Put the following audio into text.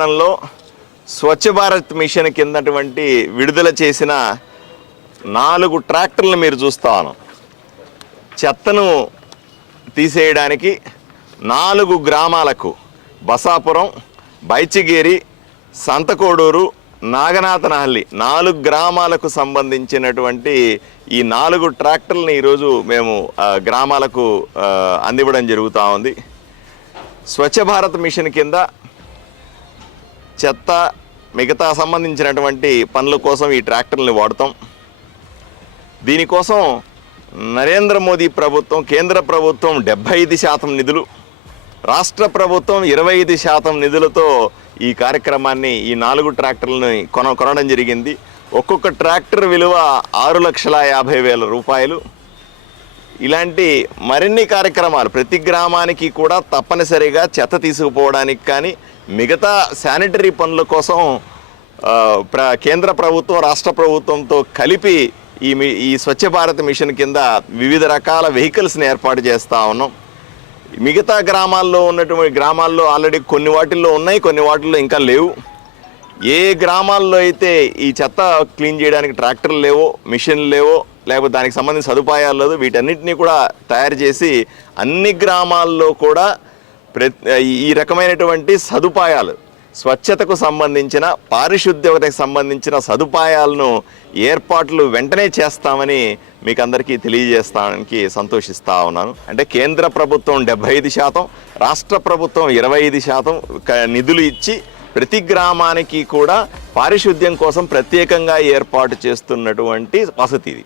విశాఖపట్నంలో స్వచ్ఛ భారత్ మిషన్ కిందటువంటి విడుదల చేసిన నాలుగు ట్రాక్టర్లు మీరు చూస్తాను చెత్తను తీసేయడానికి నాలుగు గ్రామాలకు బసాపురం బైచిగేరి సంతకోడూరు నాగనాథనహల్లి నాలుగు గ్రామాలకు సంబంధించినటువంటి ఈ నాలుగు ట్రాక్టర్లను ఈరోజు మేము గ్రామాలకు అందివ్వడం జరుగుతూ ఉంది. స్వచ్ఛ భారత్ మిషన్ కింద చెత్త మిగతా సంబంధించినటువంటి పనుల కోసం ఈ ట్రాక్టర్ని వాడతాం. దీనికోసం నరేంద్ర మోదీ ప్రభుత్వం కేంద్ర ప్రభుత్వం డెబ్బై ఐదు శాతం నిధులు రాష్ట్ర ప్రభుత్వం ఇరవై ఐదు శాతం నిధులతో ఈ కార్యక్రమాన్ని ఈ నాలుగు ట్రాక్టర్లని కొన కొనడం జరిగింది. ఒక్కొక్క ట్రాక్టర్ విలువ ఆరు లక్షల యాభై వేల రూపాయలు. ఇలాంటి మరిన్ని కార్యక్రమాలు ప్రతి గ్రామానికి కూడా తప్పనిసరిగా చెత్త తీసుకుపోవడానికి కానీ మిగతా శానిటరీ పనుల కోసం ప్ర కేంద్ర ప్రభుత్వం రాష్ట్ర ప్రభుత్వంతో కలిపి ఈ ఈ స్వచ్ఛ భారత్ మిషన్ కింద వివిధ రకాల వెహికల్స్ని ఏర్పాటు చేస్తూ ఉన్నాం. మిగతా గ్రామాల్లో ఉన్నటువంటి గ్రామాల్లో ఆల్రెడీ కొన్ని వాటిల్లో ఉన్నాయి కొన్ని వాటిల్లో ఇంకా లేవు. ఏ గ్రామాల్లో అయితే ఈ చెత్త క్లీన్ చేయడానికి ట్రాక్టర్లు లేవో మిషన్లు లేవో లేకపోతే దానికి సంబంధించిన సదుపాయాలు లేదు. వీటన్నిటిని కూడా తయారు చేసి అన్ని గ్రామాల్లో కూడా ఈ రకమైనటువంటి సదుపాయాలు స్వచ్ఛతకు సంబంధించిన పారిశుద్ధ్యతకు సంబంధించిన సదుపాయాలను ఏర్పాట్లు వెంటనే చేస్తామని మీకు అందరికీ తెలియజేస్తానికి సంతోషిస్తా ఉన్నాను. అంటే కేంద్ర ప్రభుత్వం డెబ్బై ఐదు శాతం రాష్ట్ర ప్రభుత్వం ఇరవై ఐదు శాతం నిధులు ఇచ్చి ప్రతి గ్రామానికి కూడా పారిశుద్ధ్యం కోసం ప్రత్యేకంగా ఏర్పాటు చేస్తున్నటువంటి వసతి ఇది.